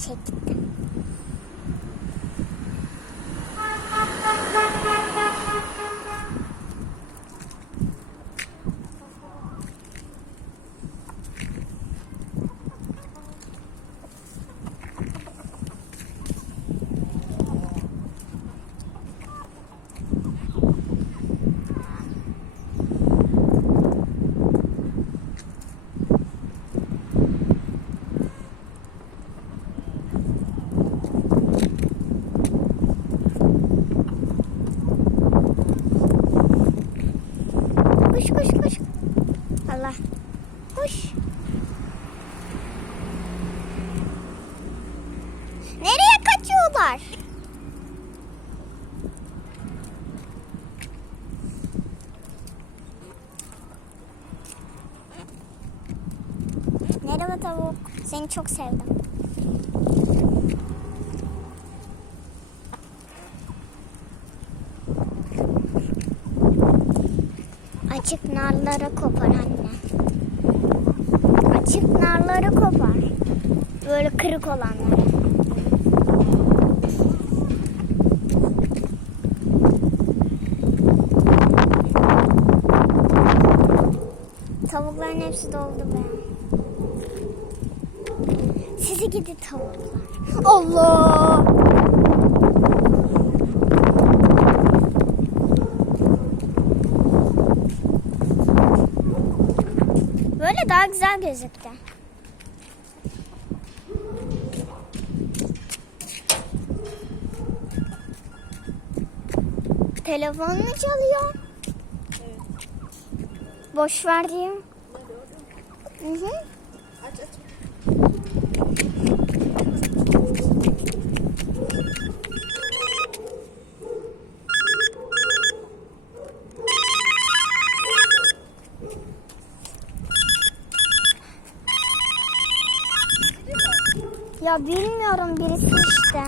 シェイ Koş koş koş. Allah. Koş. Nereye kaçıyorlar? Merhaba tavuk. Seni çok sevdim. Açık narları kopar anne. Açık narları kopar. Böyle kırık olanları. Tavukların hepsi doldu be. Sizi gidi tavuklar. Allah! Böyle daha güzel gözüktü. Telefon mu çalıyor? Boş ver diyeyim. Hı hı. Aç aç. Ya bilmiyorum birisi işte.